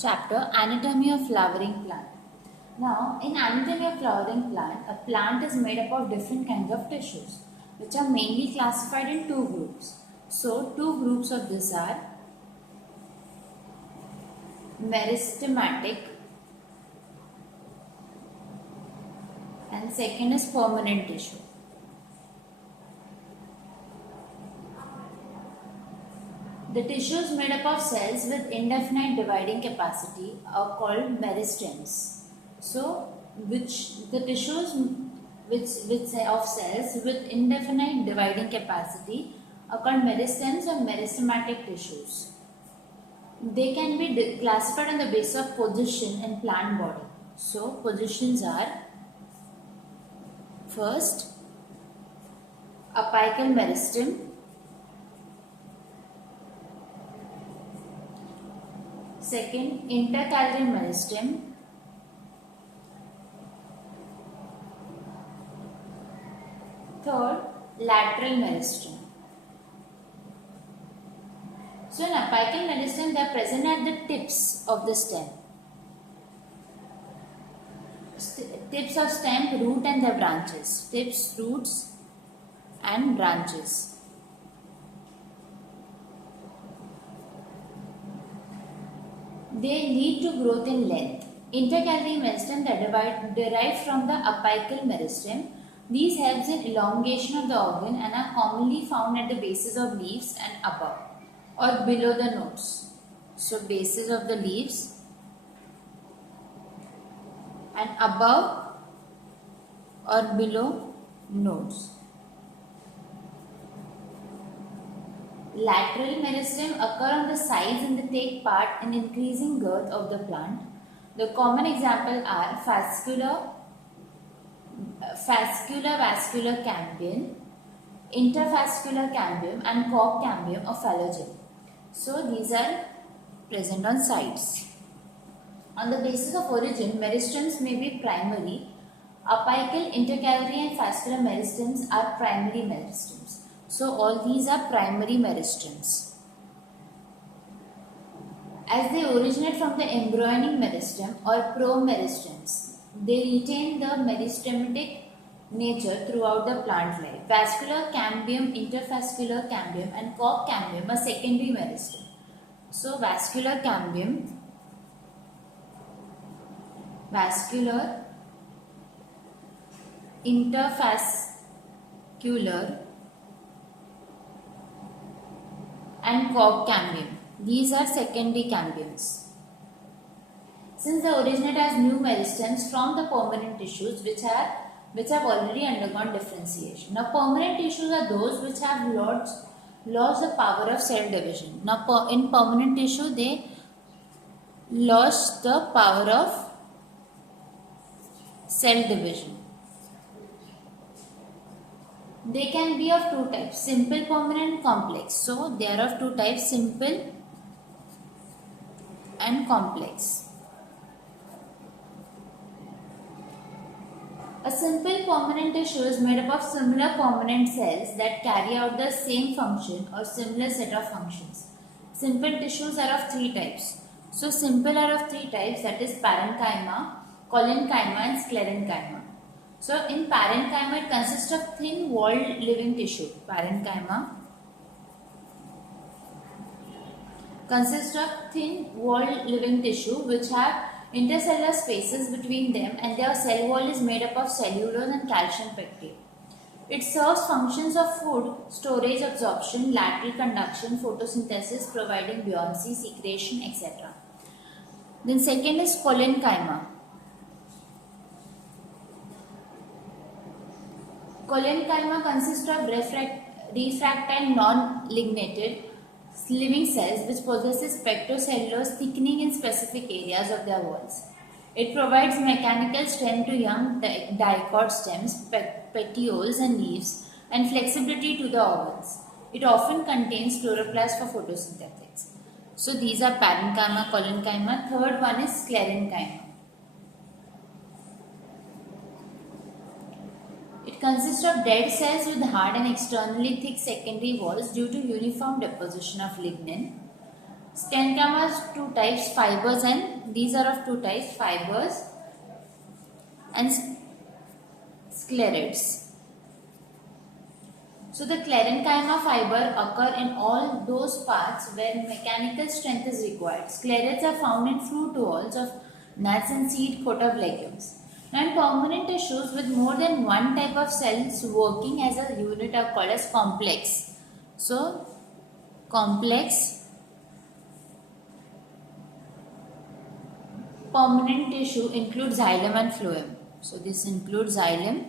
Chapter Anatomy of Flowering Plant. Now, in anatomy of flowering plant, a plant is made up of different kinds of tissues, which are mainly classified in two groups. So, two groups of this are meristematic and second is permanent tissue. The tissues made up of cells with indefinite dividing capacity are called meristems. So, the tissues which of cells with indefinite dividing capacity are called meristems or meristematic tissues. They can be classified on the basis of position in plant body. So, positions are first apical meristem, second intercalary meristem, third lateral meristem. So in apical meristem they are present at the tips of the stem. Tips of stem, root and the branches. Tips, roots and branches. They lead to growth in length. Intercalary meristem that derive from the apical meristem. These helps in elongation of the organ and are commonly found at the bases of leaves and above or below the nodes. So bases of the leaves and above or below nodes. Lateral meristem occur on the sides and they take part in increasing girth of the plant. The common examples are vascular cambium, intervascular cambium and cork cambium or phloem. So these are present on sides. On the basis of origin, meristems may be primary. Apical, intercalary and vascular meristems are primary meristems. So all these are primary meristems. As they originate from the embryonic meristem or promeristems, they retain the meristematic nature throughout the plant life. Vascular cambium, intervascular cambium and cork cambium are secondary meristem. So vascular cambium, vascular, intervascular and cork cambium. These are secondary cambiums. Since they originate as new meristems from the permanent tissues which have already undergone differentiation. Now permanent tissues are those which have lost the power of cell division. Now in permanent tissue they lost the power of cell division. They can be of two types, simple, permanent, complex. So they are of two types, simple and complex. A simple permanent tissue is made up of similar permanent cells that carry out the same function or similar set of functions. Simple tissues are of three types. So simple are of three types, that is parenchyma, collenchyma and sclerenchyma. So in parenchyma it consists of thin walled living tissue. Parenchyma consists of thin walled living tissue which have intercellular spaces between them and their cell wall is made up of cellulose and calcium pectate. It serves functions of food, storage, absorption, lateral conduction, photosynthesis, providing buoyancy, secretion, etc. Then second is collenchyma. Collenchyma consists of refractile non-lignated living cells which possesses spectrocellulose thickening in specific areas of their walls. It provides mechanical strength to young dicot stems, petioles and leaves and flexibility to the organs. It often contains chloroplasts for photosynthesis. So these are parenchyma, collenchyma. Third one is sclerenchyma. It consists of dead cells with hard and externally thick secondary walls due to uniform deposition of lignin. Sclerenchyma has two types, fibers, and these are of two types, fibers and sclerids. So the sclerenchyma fiber occur in all those parts where mechanical strength is required. Sclerids are found in fruit walls of nuts and seed coat of legumes. Now in permanent tissues with more than one type of cells working as a unit are called as complex. So complex permanent tissue includes xylem and phloem. So this includes xylem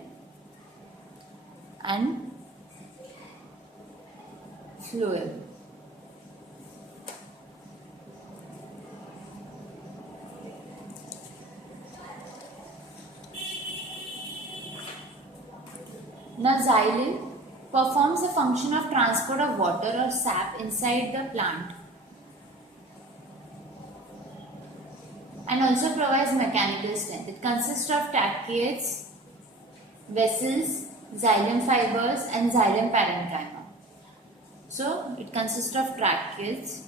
and phloem. Now xylem performs a function of transport of water or sap inside the plant and also provides mechanical strength. It consists of tracheids, vessels, xylem fibers and xylem parenchyma. So it consists of tracheids,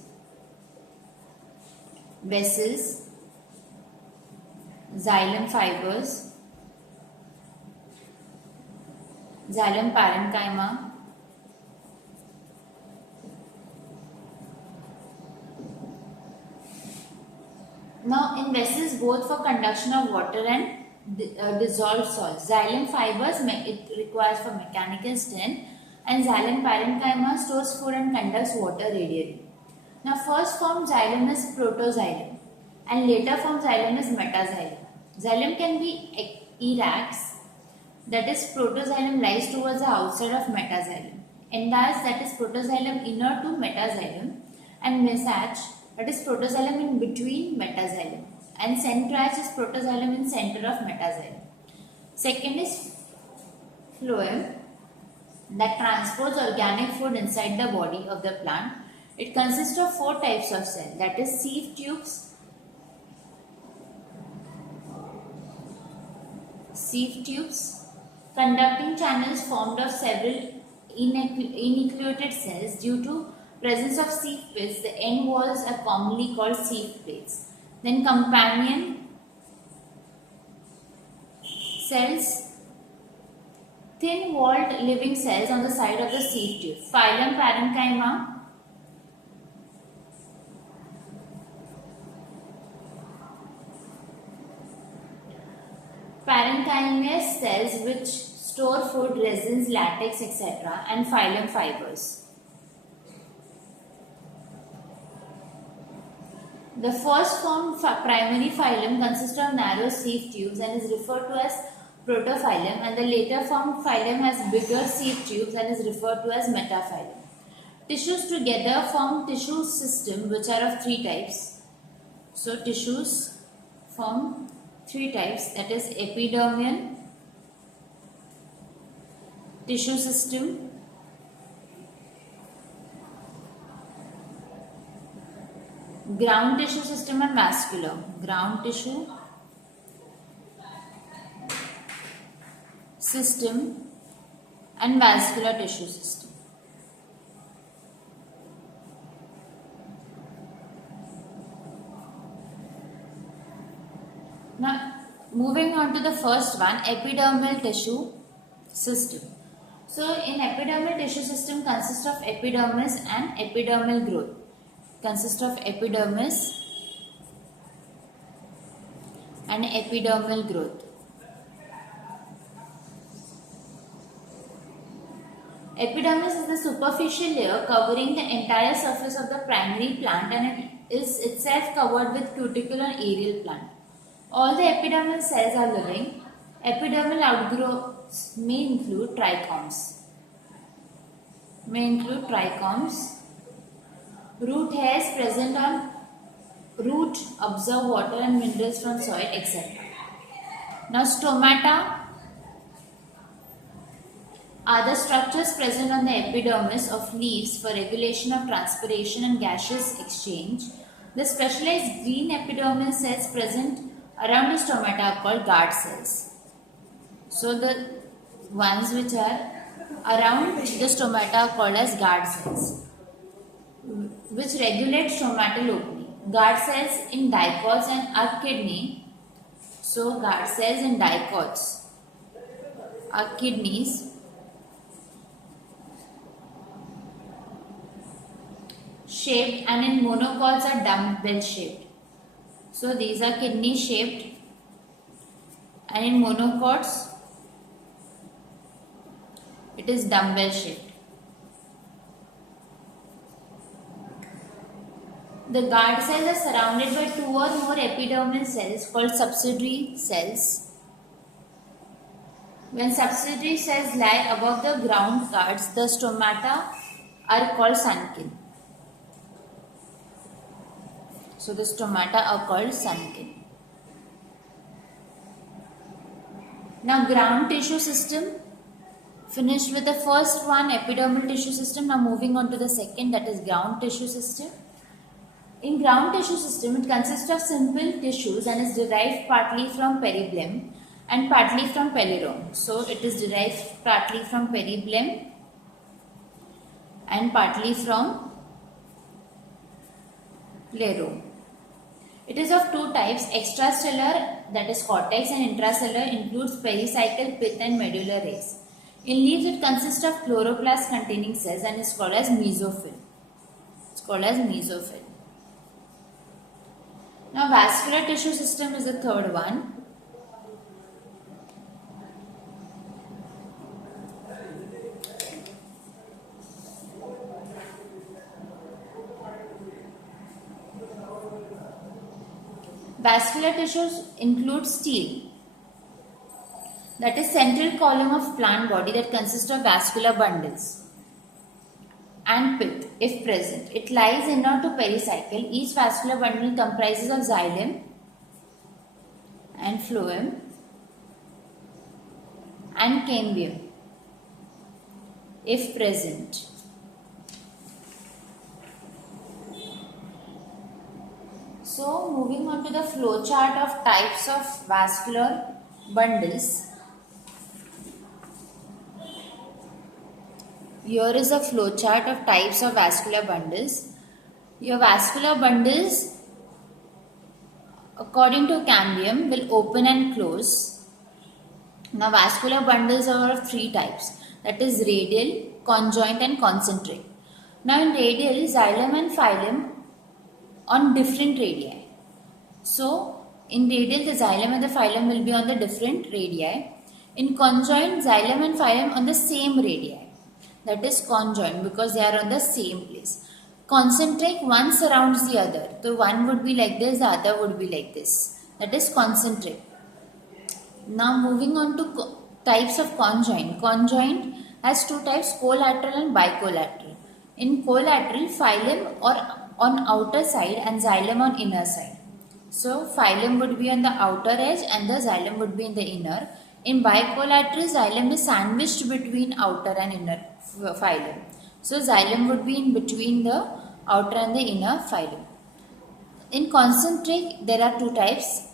vessels, xylem fibers, xylem parenchyma, now in vessels both for conduction of water and dissolved salts. Xylem fibers it requires for mechanical strength and xylem parenchyma stores food and conducts water radially. Now first form xylem is protoxylem and later form xylem is metaxylem. Xylem can be erax, that is protoxylem lies towards the outside of metaxylem. Endas, that is protoxylem inner to metaxylem, and mesach, that is protoxylem in between metaxylem, and centrach is protoxylem in center of metaxylem. Second is phloem that transports organic food inside the body of the plant. It consists of four types of cell, that is sieve tubes, conducting channels formed of several enucleated cells. Due to presence of sieve pits, the end walls are commonly called sieve plates. Then companion cells, thin-walled living cells on the side of the sieve tube. Phylum Parenchyma, parenchymatous cells which store food, resins, latex, etc. and phylum fibers. The first formed primary phylum consists of narrow sieve tubes and is referred to as protophylum, and the later formed phylum has bigger sieve tubes and is referred to as metaphylum. Tissues together form tissue system which are of three types. So tissues form three types, that is epidermal tissue system, ground tissue system and vascular. Ground tissue system and vascular tissue system. Now moving on to the first one, epidermal tissue system. So in epidermal tissue system consists of epidermis and epidermal growth. Consists of epidermis and epidermal growth. Epidermis is the superficial layer covering the entire surface of the primary plant and it is itself covered with cuticle and aerial plant. All the epidermal cells are living. Epidermal outgrowths may include trichomes. Root hairs present on root absorb water and minerals from soil, etc. Now stomata are the structures present on the epidermis of leaves for regulation of transpiration and gaseous exchange. The specialized green epidermal cells present around the stomata are called guard cells. So the ones which are around the stomata are called as guard cells. which regulate stomatal opening. Guard cells in dicots and are kidney. So guard cells in dicots are kidneys shaped, and in monocots are dumbbell shaped. So these are kidney shaped, and in monocots it is dumbbell shaped. The guard cells are surrounded by two or more epidermal cells called subsidiary cells. When subsidiary cells lie above the ground guards, the stomata are called sunken. So the stomata are called sunken. Now ground tissue system. Finished with the first one, epidermal tissue system. Now moving on to the second, that is ground tissue system. In ground tissue system, it consists of simple tissues and is derived partly from peribelum and partly from pleroma. So it is derived partly from peribelum and partly from pleroma. It is of two types, extracellular, that is cortex, and intracellular, includes pericycle, pith and medulla res. In leaves, it consists of chloroplast containing cells and is called as mesophyll. Now vascular tissue system is the third one. Vascular tissues include stele, that is central column of plant body that consists of vascular bundles, and pith if present. It lies inner to pericycle. Each vascular bundle comprises of xylem and phloem and cambium if present. So moving on to the flow chart of types of vascular bundles. Here is a flow chart of types of vascular bundles. Your vascular bundles, according to cambium, will open and close. Now vascular bundles are of three types, that is radial, conjoint and concentric. Now in radial, xylem and phloem on different radii. So in radial, the xylem and the phloem will be on the different radii. In conjoint, xylem and phloem on the same radii. That is conjoint because they are on the same place. Concentric, one surrounds the other. So one would be like this, the other would be like this. That is concentric. Now moving on to types of conjoint. Conjoint has two types, collateral and bicollateral. In collateral, phloem or on outer side and xylem on inner side. So phloem would be on the outer edge and the xylem would be in the inner. In bicollateral, xylem is sandwiched between outer and inner phloem. So xylem would be in between the outer and the inner phloem. In concentric, there are two types,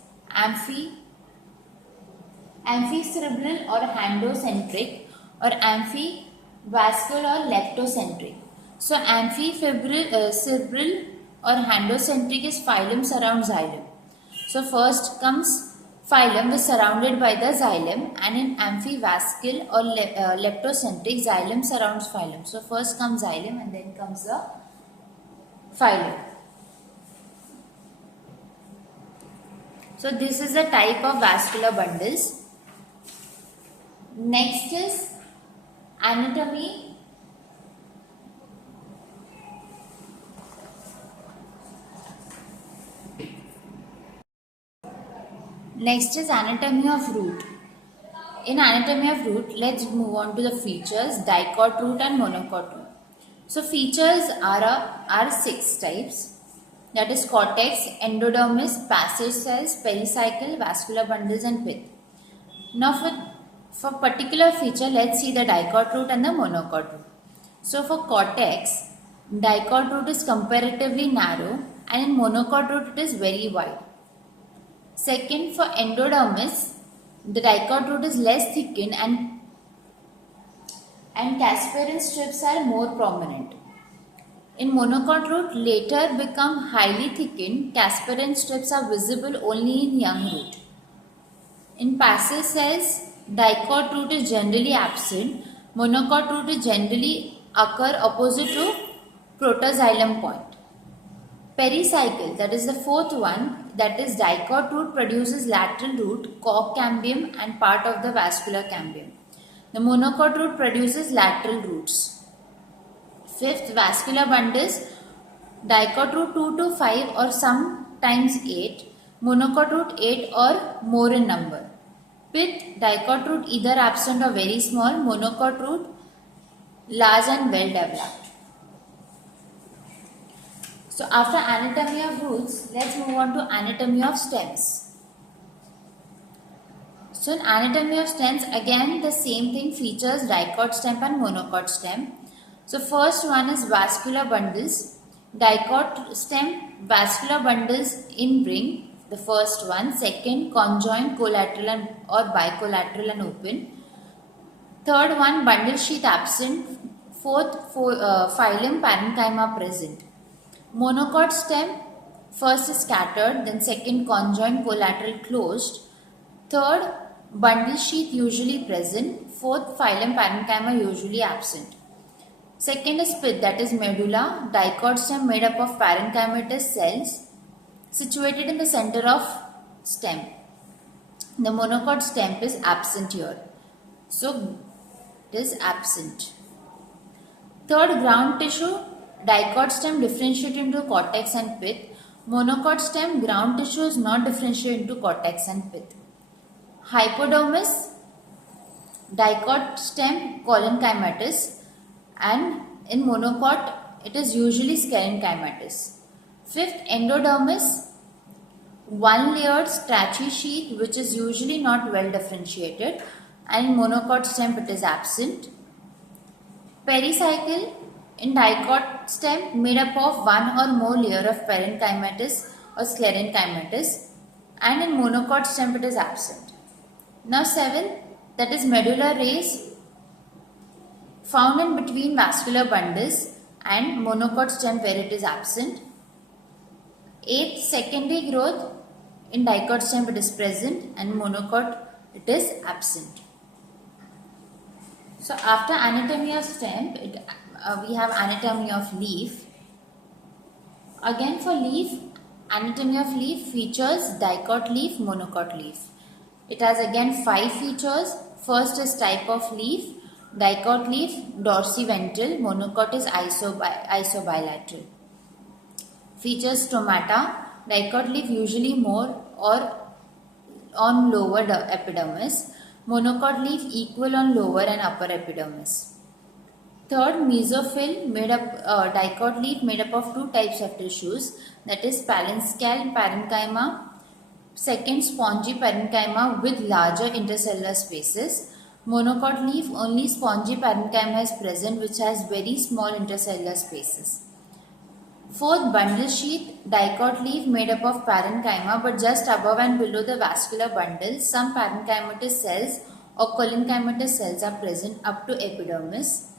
amphicerebral or handocentric, or amphivascular or leptocentric. So amphicerebral or handocentric is phloem surrounds xylem. So first comes phloem is surrounded by the xylem, and in amphivascular or leptocentric, xylem surrounds phloem. So first comes xylem and then comes the phloem. So this is a type of vascular bundles. Next is anatomy. Next is anatomy of root. In anatomy of root, let's move on to the features, dicot root and monocot root. So features are 6 types, that is cortex, endodermis, passage cells, pericycle, vascular bundles and pith. Now for particular feature, let's see the dicot root and the monocot root. So for cortex, dicot root is comparatively narrow and in monocot root it is very wide. Second, for endodermis, the dicot root is less thickened and Casparian strips are more prominent. In monocot root, later become highly thickened. Casparin strips are visible only in young root. In passive cells, dicot root is generally absent. Monocot root is generally occur opposite to protoxylem point. Pericycle, that is the fourth one, that is dicot root, produces lateral root, cork cambium and part of the vascular cambium. The monocot root produces lateral roots. Fifth, vascular bundles, dicot root 2 to 5 or sometimes 8, monocot root 8 or more in number. Pith, dicot root either absent or very small, monocot root large and well developed. So after anatomy of roots, let's move on to anatomy of stems. So in anatomy of stems, again the same thing features dicot stem and monocot stem. So first one is vascular bundles. Dicot stem, vascular bundles in ring, the first one. Second, conjoined, collateral and or bicollateral and open. Third one, bundle sheath absent. Fourth, phylum parenchyma present. Monocot stem, first is scattered, then second conjoined, collateral closed. Third, bundle sheath usually present. Fourth, phylum parenchyma usually absent. Second is pith, that is medulla, dicot stem made up of parenchymatous cells situated in the center of stem. The monocot stem is absent here. So, it is absent. Third, ground tissue, dicot stem differentiated into cortex and pith. Monocot stem, ground tissue is not differentiated into cortex and pith. Hypodermis, dicot stem, collenchymatous, and in monocot it is usually sclerenchymatous. Fifth, endodermis, one layered stretchy sheath which is usually not well differentiated, and in monocot stem it is absent. Pericycle, in dicot stem made up of one or more layer of parenchymatous or sclerenchymatous, and in monocot stem it is absent. Now 7, that is medulla res, found in between vascular bundles and monocot stem where it is absent. 8, secondary growth, in dicot stem it is present and monocot it is absent. So after anatomy of stem, we have anatomy of leaf. Again for leaf, anatomy of leaf features dicot leaf, monocot leaf. It has again 5 features. First is type of leaf. Dicot leaf, dorsiventral, monocot is isobilateral. Features stomata, dicot leaf usually more or on lower epidermis, monocot leaf equal on lower and upper epidermis. Third, mesophyll, dicot leaf made up of 2 types of tissues, that is parenchyma parenchyma. Second, spongy parenchyma with larger intercellular spaces. Monocot leaf, only spongy parenchyma is present which has very small intercellular spaces. Fourth, bundle sheath, dicot leaf made up of parenchyma but just above and below the vascular bundle, some parenchymatous cells or collenchymatous cells are present up to epidermis.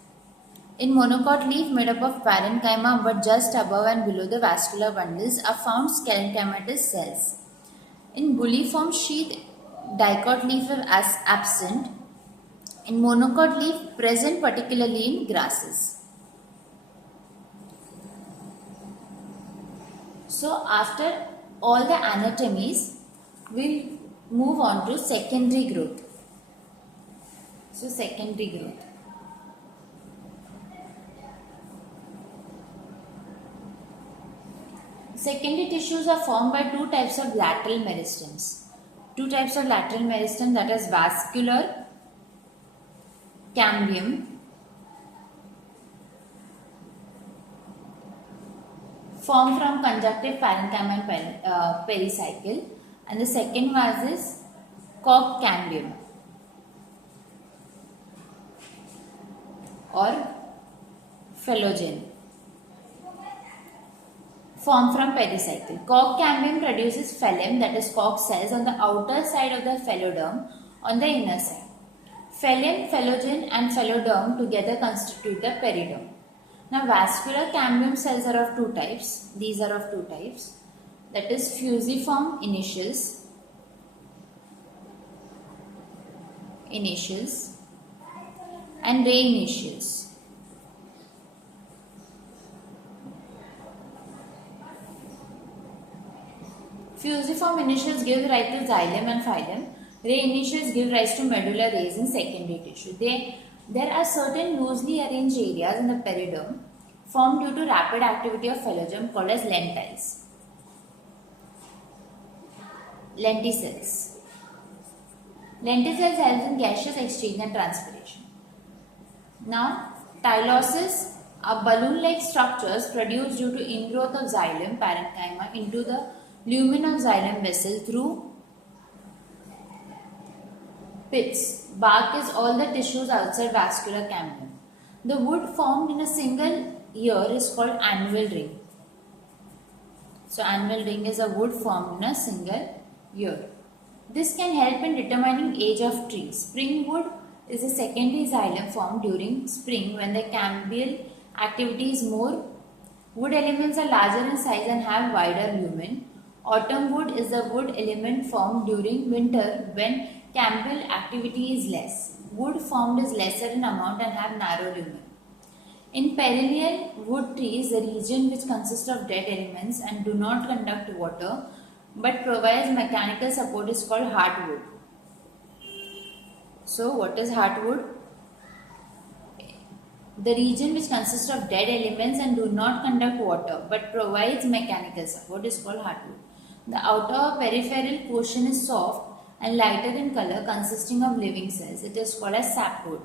In monocot leaf made up of parenchyma but just above and below the vascular bundles are found sclerenchymatous cells. In bulliform sheath, dicot leaf is absent. In monocot leaf, present particularly in grasses. So after all the anatomies, we'll move on to secondary growth. So secondary growth. Secondary tissues are formed by 2 types of lateral meristems. 2 types of lateral meristem, that is vascular cambium formed from conjunctive parenchyma and pericycle, and the second one is cork cambium or phellogen formed from pericycle. Cork cambium produces phellem, that is cork cells, on the outer side of the phelloderm on the inner side. Phellem, phellogen and phelloderm together constitute the periderm. Now vascular cambium cells are of two types. These are of two types. That is fusiform initials and ray initials. Fusiform initials give rise to xylem and phylum. Ray initials give rise to medulla rays in secondary tissue. There are certain loosely arranged areas in the periderm formed due to rapid activity of phloem called as lenticels. Lenticels helps in gaseous exchange and transpiration. Now, tyloses are balloon-like structures produced due to ingrowth of xylem parenchyma into the lumen of xylem vessel through pits. Bark is all the tissues outside vascular cambium. The wood formed in a single year is called annual ring. So, annual ring is a wood formed in a single year. This can help in determining age of trees. Spring wood is a secondary xylem formed during spring when the cambial activity is more. Wood elements are larger in size and have wider lumen. Autumn wood is a wood element formed during winter when cambial activity is less. Wood formed is lesser in amount and have narrow lumen. In perennial wood trees, the region which consists of dead elements and do not conduct water but provides mechanical support is called heartwood. So, what is heartwood? The region which consists of dead elements and do not conduct water but provides mechanical support is called heartwood. The outer peripheral portion is soft and lighter in color consisting of living cells. It is called as sapwood.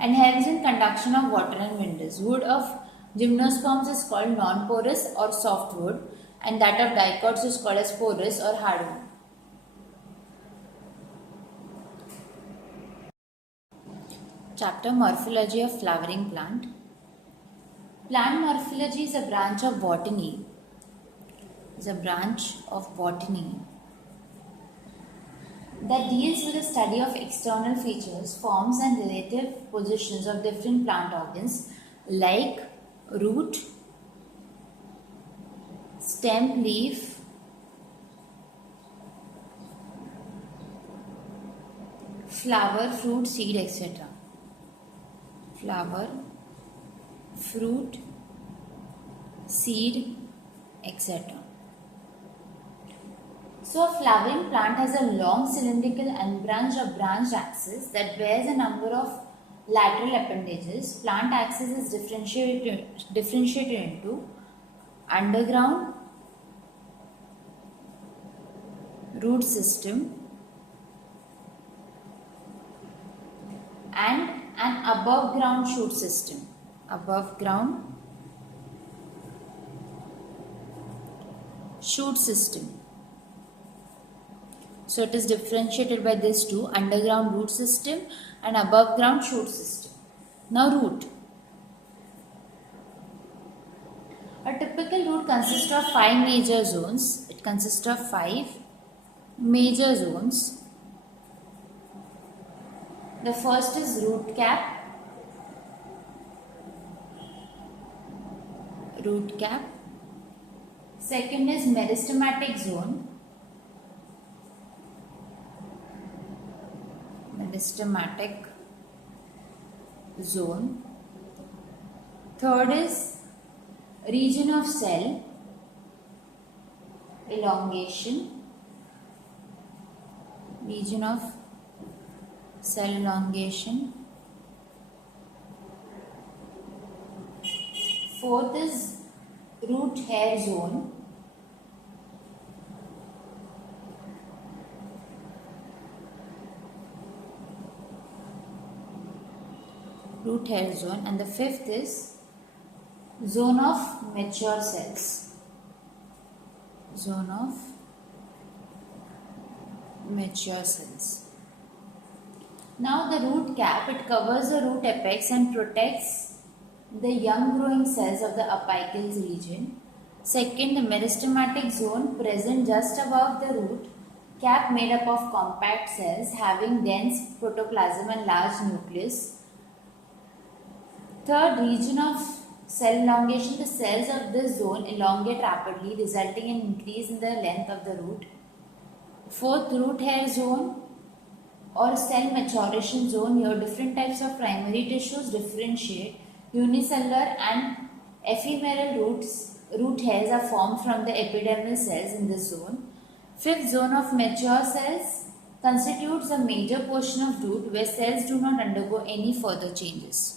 And helps in conduction of water and winds. Wood of gymnosperms is called non-porous or softwood, and that of dicots is called as porous or hardwood. Chapter Morphology of Flowering Plant. Plant morphology is a branch of botany. That deals with the study of external features, forms and relative positions of different plant organs like root, stem, leaf, flower, fruit, seed, etc. Flower, fruit, seed, etc. So, a flowering plant has a long cylindrical unbranched or branched axis that bears a number of lateral appendages. Plant axis is differentiated into underground root system and an above ground shoot system. Above ground shoot system. So it is differentiated by these two, underground root system and above ground shoot system. Now root. A typical root consists of 5 major zones. It consists of 5 major zones. The first is root cap. Second is meristematic zone. Third is region of cell elongation. Fourth is root hair zone. And the fifth is zone of mature cells. Now the root cap, it covers the root apex and protects the young growing cells of the apical region. Second, the meristematic zone present just above the root cap made up of compact cells having dense protoplasm and large nucleus. Third, region of cell elongation. The cells of this zone elongate rapidly, resulting in increase in the length of the root. Fourth, root hair zone or cell maturation zone. Here, different types of primary tissues differentiate. Unicellular and ephemeral root hairs are formed from the epidermal cells in this zone. Fifth, zone of mature cells constitutes a major portion of root where cells do not undergo any further changes.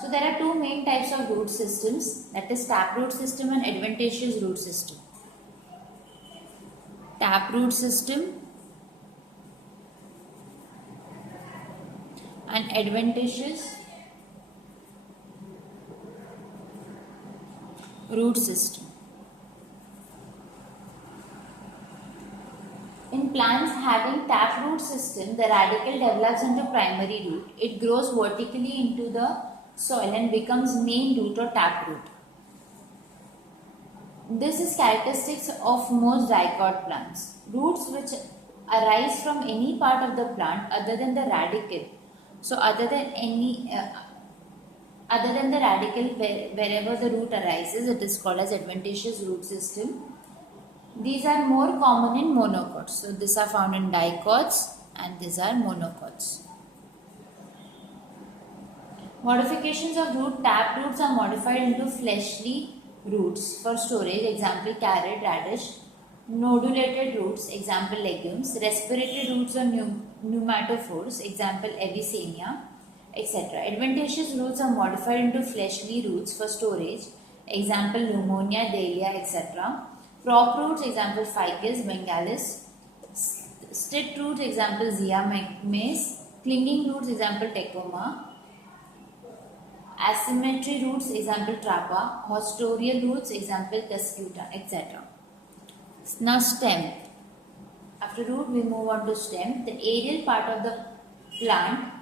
So there are two main types of root systems, that is taproot system and adventitious root system. Taproot system and adventitious root system. In plants having taproot system, the radicle develops into primary root. It grows vertically into the soil and becomes main root or taproot. This is characteristic of most dicot plants. Roots which arise from any part of the plant other than the radicle. So other than the radicle, wherever the root arises, it is called as adventitious root system. These are more common in monocots. So these are found in dicots and these are monocots. Modifications of root. Taproots are modified into fleshly roots for storage, example carrot, radish. Nodulated roots, example legumes. Respiratory roots or pneumatophores, example Avicennia, etc. Adventitious roots are modified into fleshly roots for storage, example pneumonia, dahlia, etc. Prop roots, example ficus, bengalis. Stit roots, example zea mays. Clinging roots, example tecoma. Asymmetry roots, example trapa. Hostorial roots, example cuscuta, etc. Now stem. After root, we move on to stem. The aerial part of the plant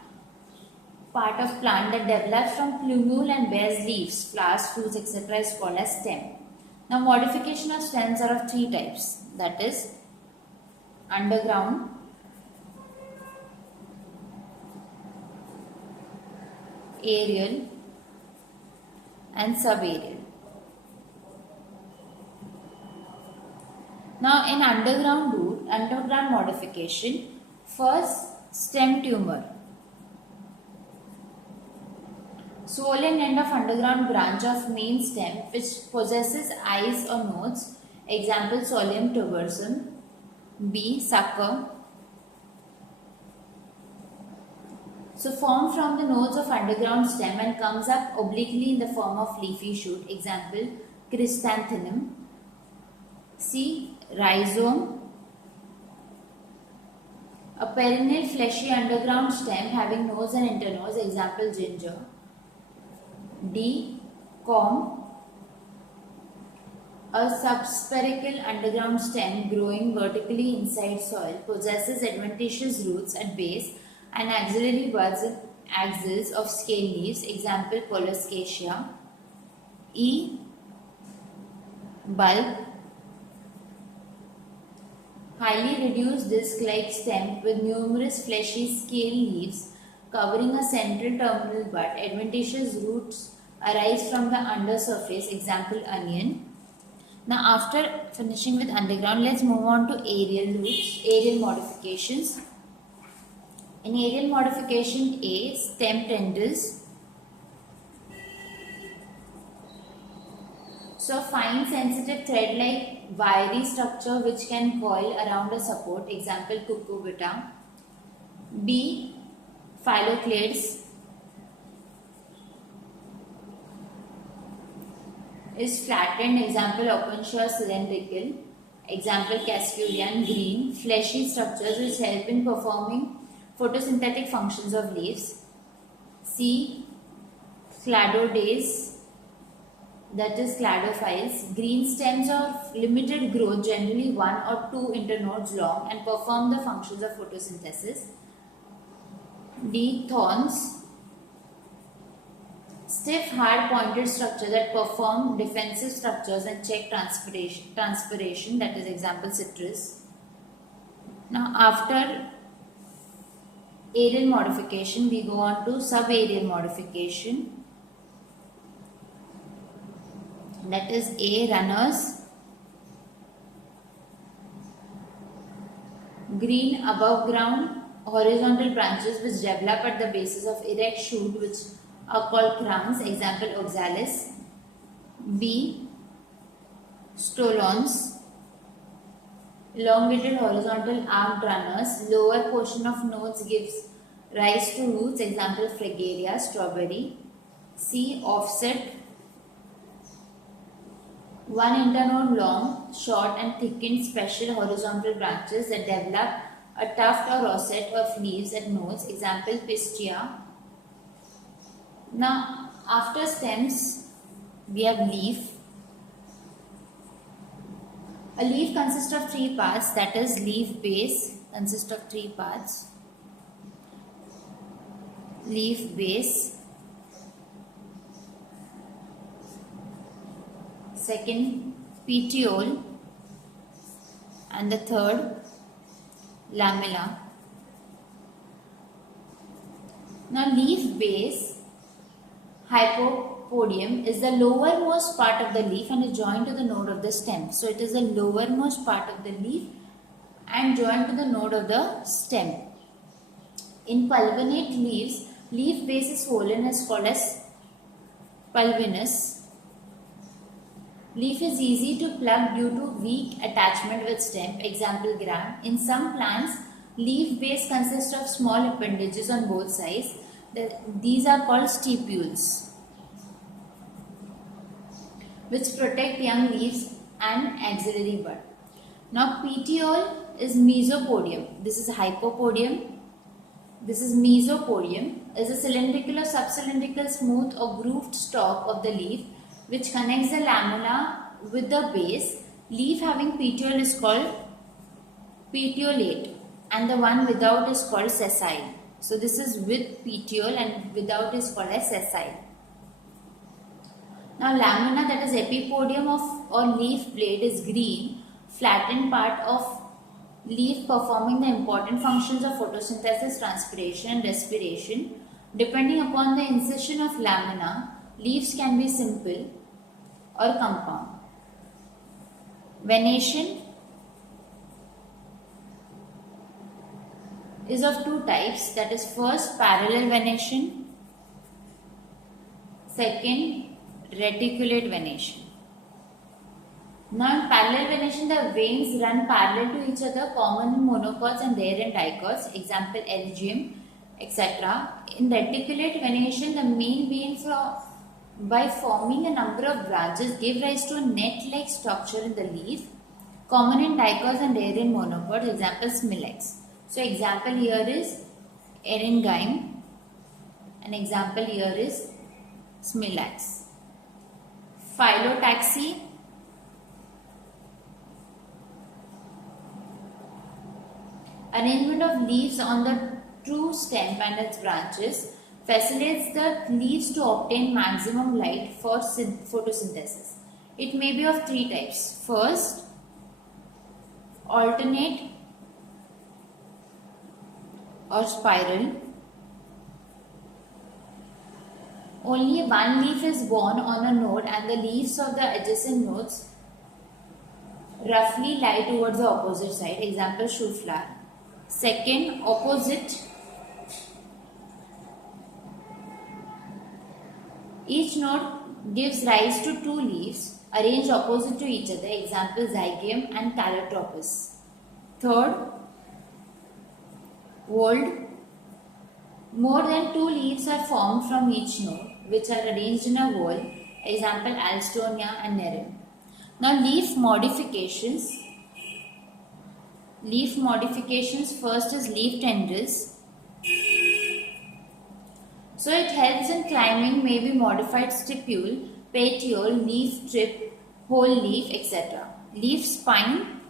that develops from plumule and bears leaves, flowers, fruits, etc. is called as stem. Now modification of stems are of three types, that is underground, aerial and subaerial. Now in underground modification, first stem tumor. Swollen end of underground branch of main stem which possesses eyes or nodes, example Solium tubersum. B. Sucker. So formed from the nodes of underground stem and comes up obliquely in the form of leafy shoot, example Chrysanthemum. C. Rhizome. A perennial fleshy underground stem having nodes and internodes, example ginger. D. Corm. A subspherical underground stem growing vertically inside soil, possesses adventitious roots at base and axillary buds and axils of scale leaves, example Colocasia. E. Bulb. Highly reduced disc-like stem with numerous fleshy scale leaves covering a central terminal bud. Adventitious roots arise from the undersurface, example onion. Now after finishing with underground, let's move on to aerial roots, aerial modifications. In aerial modification, A. Stem tendrils. So fine sensitive thread-like wiry structure which can coil around a support, example cucurbita. B. Phylloclades is flattened, example Opuntia cylindrical, example Cascurian. Green, fleshy structures which help in performing photosynthetic functions of leaves. C. Cladodales, that is cladophyles. Green stems of limited growth, generally 1 or 2 internodes long, and perform the functions of photosynthesis. D. Thorns, stiff, hard pointed structure that perform defensive structures and check transpiration, that is example citrus. Now after aerial modification, we go on to subaerial modification. That is A, runners. Green, above ground, horizontal branches which develop at the bases of erect shoot which are called crowns. Example, oxalis. B, stolons. Elongated horizontal armed runners. Lower portion of nodes gives rise to roots. Example, fragaria, strawberry. C, offset. One internode long, short and thickened special horizontal branches that develop a tuft or rosette of leaves at nodes. Example, pistia. Now, after stems, we have leaf. A leaf consists of three parts, that is, leaf base consists of three parts. Leaf base. Second, petiole, and the third, lamella. Now, leaf base, hypopodium, is the lowermost part of the leaf and is joined to the node of the stem. So, it is the lowermost part of the leaf and joined to the node of the stem. In pulvinate leaves, leaf base is swollen is called as pulvinous. Leaf is easy to pluck due to weak attachment with stem. Example, gram. In some plants, leaf base consists of small appendages on both sides. These are called stipules, which protect young leaves and axillary bud. Now, petiole is mesopodium. This is hypopodium. This is mesopodium. Is a cylindrical or subcylindrical, smooth or grooved stalk of the leaf which connects the lamella with the base. Leaf having petiole is called petiolate and the one without is called sessile. So this is with petiole and without is called as sessile. Now, lamina, that is epipodium of or leaf blade, is green, flattened part of leaf performing the important functions of photosynthesis, transpiration and respiration. Depending upon the incision of lamina, leaves can be simple or compound. Venation is of two types, that is, first, parallel venation, second, reticulate venation. Now, in parallel venation, the veins run parallel to each other, common in monocots and rare in dicots. Example, Eryngium, etc. In reticulate venation, the main veins by forming a number of branches give rise to a net-like structure in the leaf, common in dicots and rare in monocots. Example, smilex. So, example here is eryngium. An example here is smilex. Phyllotaxy. Arrangement of leaves on the true stem and its branches facilitates the leaves to obtain maximum light for photosynthesis. It may be of three types. First, alternate or spiral. Only one leaf is borne on a node and the leaves of the adjacent nodes roughly lie towards the opposite side. Example, shoe flower. Second, opposite. Each node gives rise to two leaves arranged opposite to each other. Example, zygium and calotropis. Third, whorled. More than two leaves are formed from each node, which are arranged in a whorl. Example, Alstonia and Nerim. Now, leaf modifications. Leaf modifications, first is leaf tendrils. So, it helps in climbing, may be modified stipule, petiole, leaf tip, whole leaf, etc. Leaf spine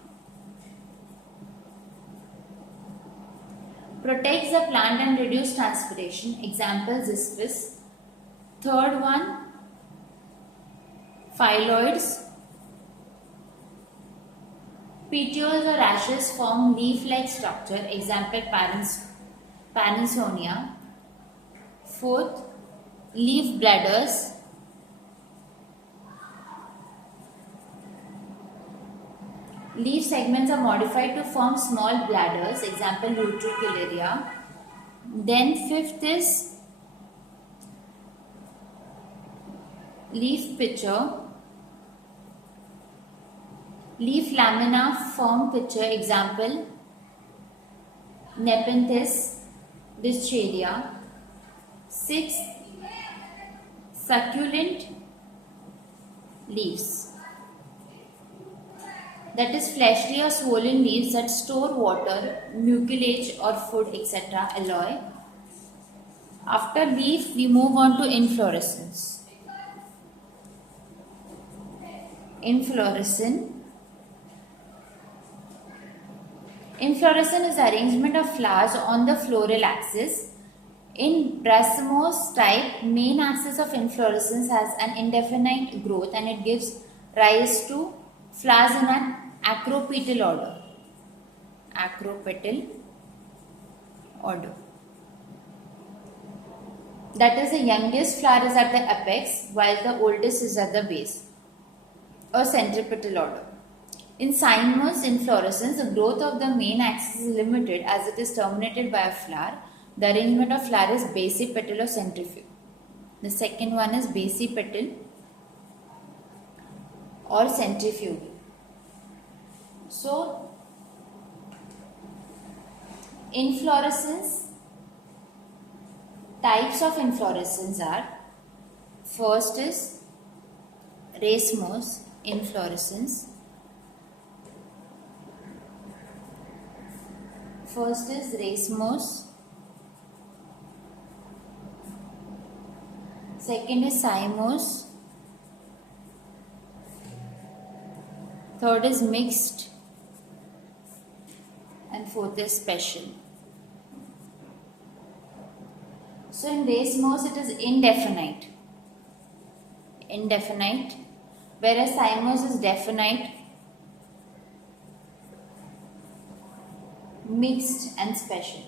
protects the plant and reduces transpiration. Example, Zispis. Third one, phylloids. Petioles or ashes form leaf-like structure. Example, Pansonia. Fourth, leaf bladders. Leaf segments are modified to form small bladders, example Utricularia. Then fifth is leaf pitcher. Leaf lamina form pitcher, example Nepenthes disticharia. Sixth, succulent leaves. That is fleshly or swollen leaves that store water, mucilage or food, etc. alloy. After leaf, we move on to inflorescence. Inflorescence is arrangement of flowers on the floral axis. In racemose type, main axis of inflorescence has an indefinite growth and it gives rise to flowers in an acropetal order. Acropetal order. That is, the youngest flower is at the apex while the oldest is at the base, or centripetal order. In cymose inflorescence, the growth of the main axis is limited as it is terminated by a flower. The arrangement of flower is basipetal or centrifuge. The second one is basipetal or centrifuge. So, inflorescence, types of inflorescence are, first is racemose inflorescence. First is racemose. Second is cymose. Third is mixed. And fourth is special. So in racemose it is indefinite. Indefinite. Whereas cymose is definite, mixed and special.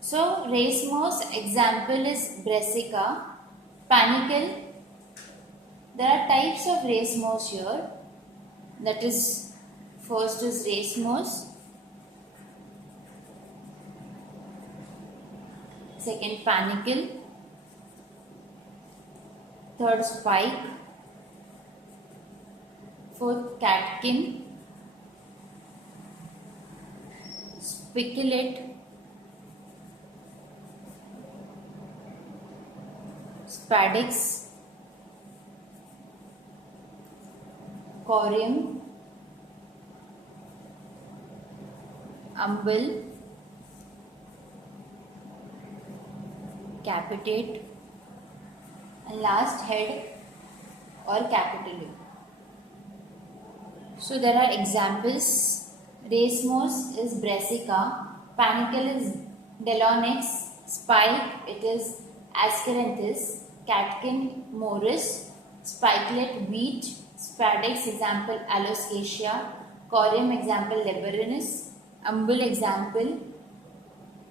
So racemose example is brassica, panicle. There are types of racemose here. That is, first is racemose, second panicle, third spike, fourth catkin, spiculate, spadix, corium, umbel, capitate, and last head or capitally. So there are examples. Racemose is brassica, panicle is Delaunix, spike it is Ascaranthus, catkin morus, spikelet wheat, spadix example Alocasia, corium example Liberinus, umbel example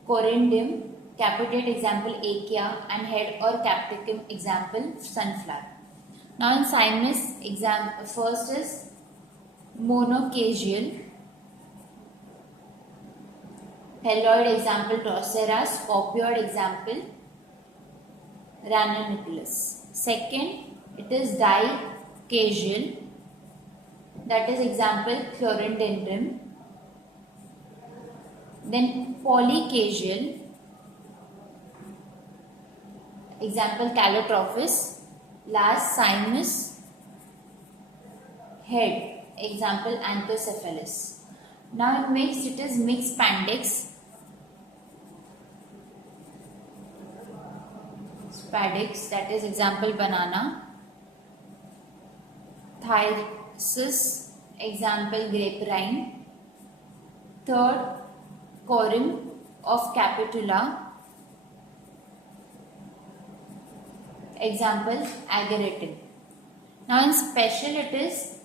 Coryndium, capitate example Achaea, and head or capsicum example sunflower. Now in cymose, first is monocasial, Heloid example Drosera, Scopioid example Ranunculus. Second, it is dicasial, that is example Chlorindendrum. Then polycasial, example Calotropis. Last, cymose, head, example Anthocephalus. Now in mixed, it is mixed spadix. Spadix, that is example banana. Thyrsus, example grape rind. Third, corium of capitula, example ageratin. Now in special, it is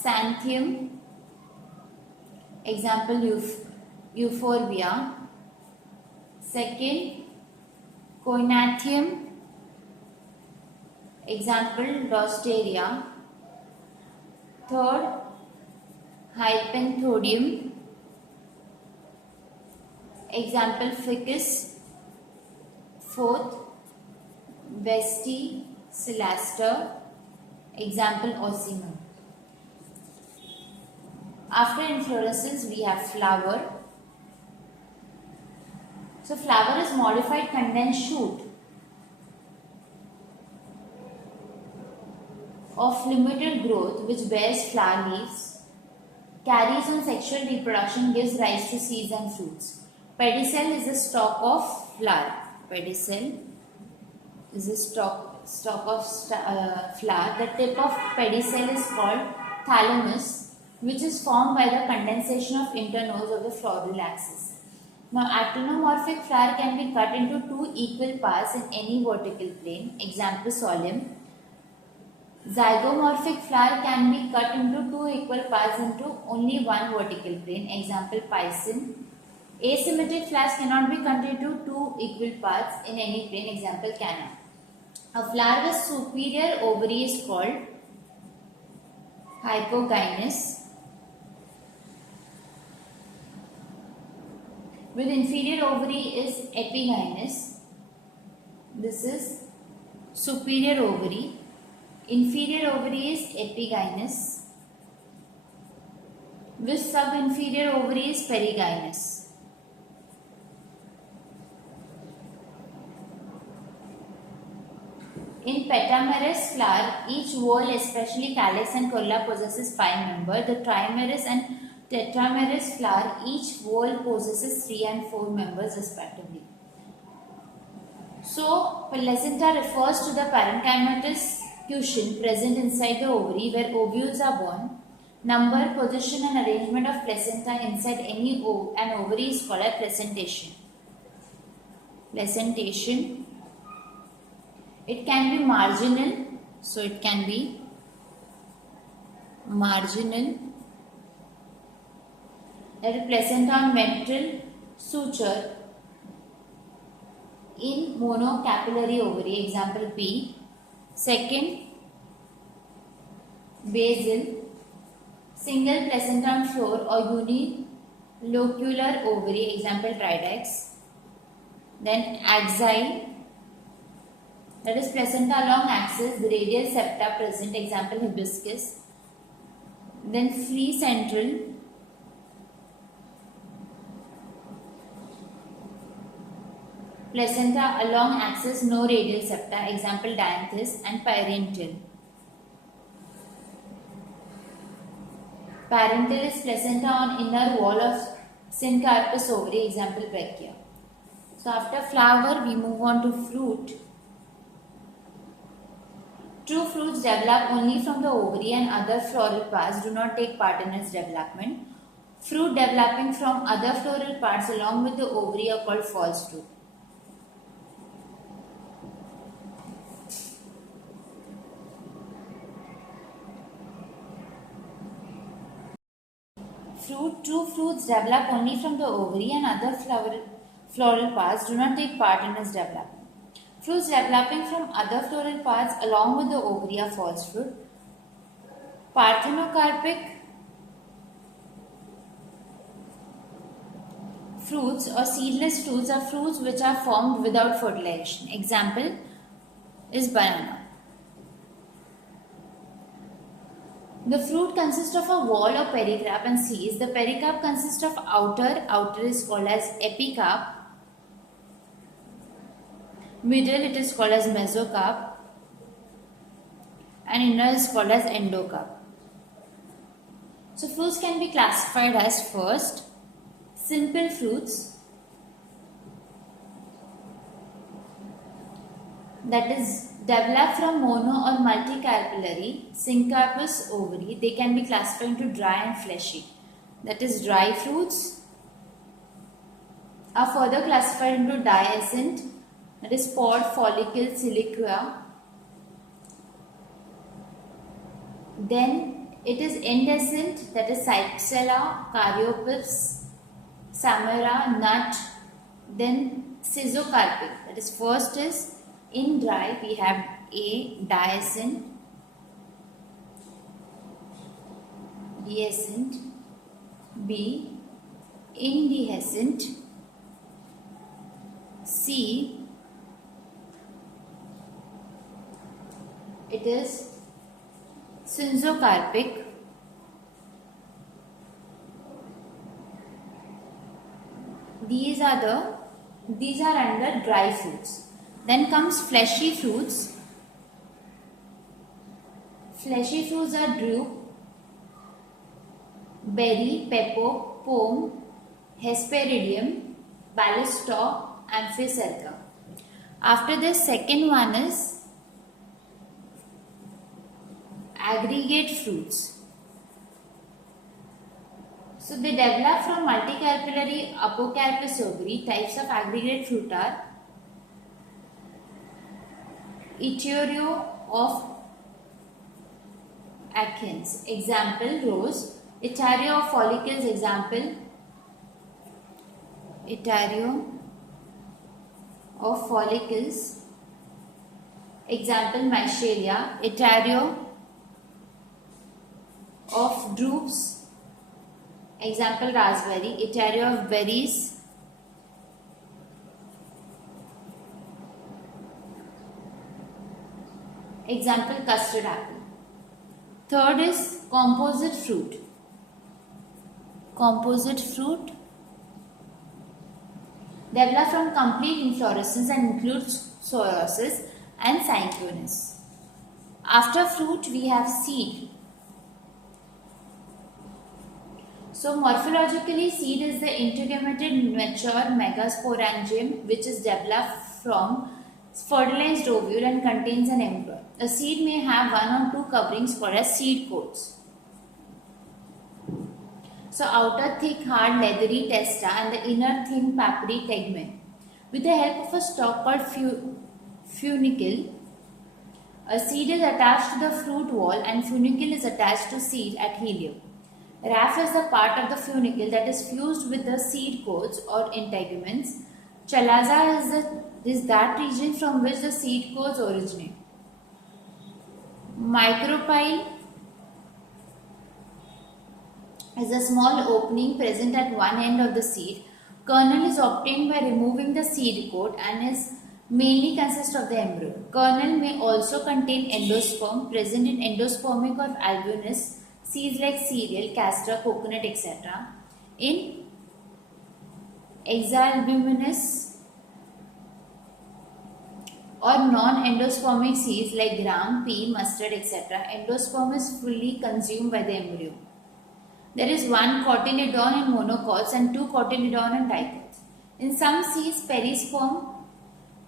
xanthium, example euphorbia, Second, Coinatium, example Dosteria. Third, Hypanthodium, example Ficus. Fourth, Vesticellaster, example Ocimum. After inflorescence, we have flower. So flower is modified condensed shoot of limited growth which bears flower leaves, carries on sexual reproduction, gives rise to seeds and fruits. Pedicel is a stalk of flower. Pedicel is a stalk of flower. The tip of pedicel is called thalamus, which is formed by the condensation of internodes of the floral axis. Now, actinomorphic flower can be cut into two equal parts in any vertical plane. Example, Solemn. Zygomorphic flower can be cut into two equal parts into only one vertical plane. Example, Pisum. Asymmetric flowers cannot be cut into two equal parts in any plane. Example, Canna. A flower with superior ovary is called hypogynous. With inferior ovary is epigynous. This is superior ovary. Inferior ovary is epigynous. With subinferior ovary is perigynous. In Petamerous flower, each whorl, especially calyx and corolla, possesses 5 members. The Trimerous and Tetramerous flower, each whorl possesses 3 and 4 members respectively. So, placenta refers to the parenchymatous cushion present inside the ovary where ovules are born. Number, position and arrangement of placenta inside an ovary is called as placentation. Placentation. It can be marginal, so it can be marginal. There is placenta on ventral suture in monocapillary ovary, example P. Second, basal, single placenta on floor or unilocular ovary, example Tridex. Then axile, that is placenta along axis, the radial septa present, example Hibiscus. Then free central, placenta along axis, no radial septa, example Dianthus. And parental. Parental is placenta on inner wall of syncarpous ovary, example Brachia. So after flower, we move on to fruit. True fruits develop only from the ovary and other floral parts do not take part in its development. Fruit developing from other floral parts along with the ovary are called false fruit. True fruits develop only from the ovary and other floral parts do not take part in its development. Fruits developing from other floral parts along with the ovary are false fruit. Parthenocarpic fruits or seedless fruits are fruits which are formed without fertilization. Example is banana. The fruit consists of a wall or pericarp and seeds. The pericarp consists of outer is called as epicarp. Middle it is called as mesocarp. And inner is called as endocarp. So fruits can be classified as first, simple fruits, that is develop from mono or multicarpellary syncarpous ovary. They can be classified into dry and fleshy. That is dry fruits are further classified into dehiscent, that is pod, follicle, siliqua. Then it is endescent, that is cypsela, caryopsis, samara, nut. Then schizocarpic. That is, first is in dry we have A. Dehiscent, B. Indehiscent, C. it is schizocarpic. These are under dry fruits. Then comes fleshy fruits. Fleshy fruits are drupe, berry, pepper, pome, hesperidium, ballistor, amphicerca. After this, second one is aggregate fruits. So they develop from multicarpellary apocarpous ovary. Types of aggregate fruit are Iterio of Atkins. Example, rose. Itario of follicles. Example, Itario of follicles. Example, Michelia. Itario of drupes. Example, raspberry. Itario of berries. Example, custard apple. Third is composite fruit. Composite fruit develop from complete inflorescence and includes psoriasis and synchronous. After fruit we have seed. So morphologically, seed is the integumented mature megasporangium which is developed from fertilized ovule and contains an embryo. A seed may have one or two coverings called as seed coats. So outer thick, hard, leathery testa and the inner thin papiry tegmen. With the help of a stalk called funicle, a seed is attached to the fruit wall and funicle is attached to seed at helium. Raphe is the part of the funicle that is fused with the seed coats or integuments. Chalaza is that region from which the seed coats originate. Micropyle is a small opening present at one end of the seed. Kernel is obtained by removing the seed coat and is mainly consists of the embryo. Kernel may also contain endosperm present in endospermic or albuminous seeds like cereal, castor, coconut, etc. In exalbuminous or non-endospermic seeds like gram, pea, mustard, etc. Endosperm is fully consumed by the embryo. There is one cotyledon in monocots and two cotyledon in dicots. In some seeds, perisperm,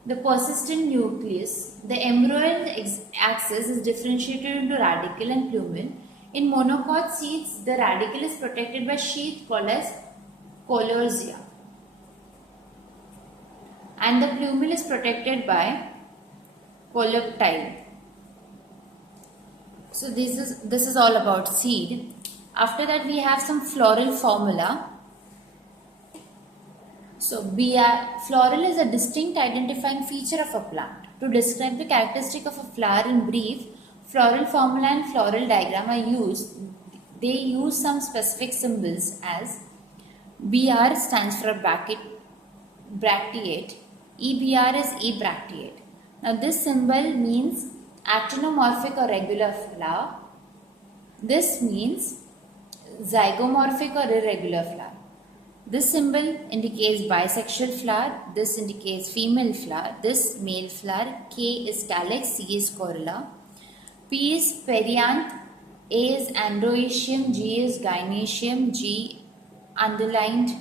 the persistent nucleus, the embryonal axis is differentiated into radicle and plumule. In monocot seeds, the radicle is protected by sheath called as colorzia, and the plumule is protected by polyptile. So this is all about seed. After that, we have some floral formula. So floral is a distinct identifying feature of a plant. To describe the characteristic of a flower in brief, floral formula and floral diagram are used. They use some specific symbols as BR stands for bracteate, EBR is ebracteate. Now this symbol means actinomorphic or regular flower. This means zygomorphic or irregular flower. This symbol indicates bisexual flower. This indicates female flower. This male flower. K is calyx, C is corolla. P is perianth, A is androecium, G is gynoecium, G underlined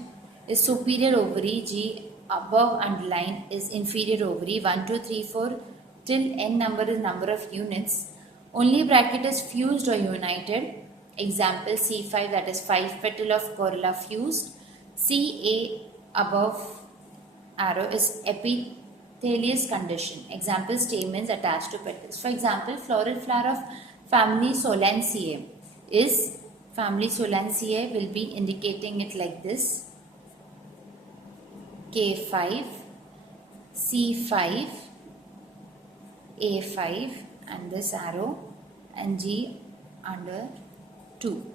is superior ovary, G above underlined is inferior ovary. 1, 2, 3, 4 till n number is number of units. Only bracket is fused or united. Example C5, that is 5 petal of corolla fused. CA above arrow is epithelious condition. Example stamens attached to petals. For example, floral flower of family Solanaceae is family Solanaceae will be indicating it like this. K5. C5, A5 and this arrow, and G under 2.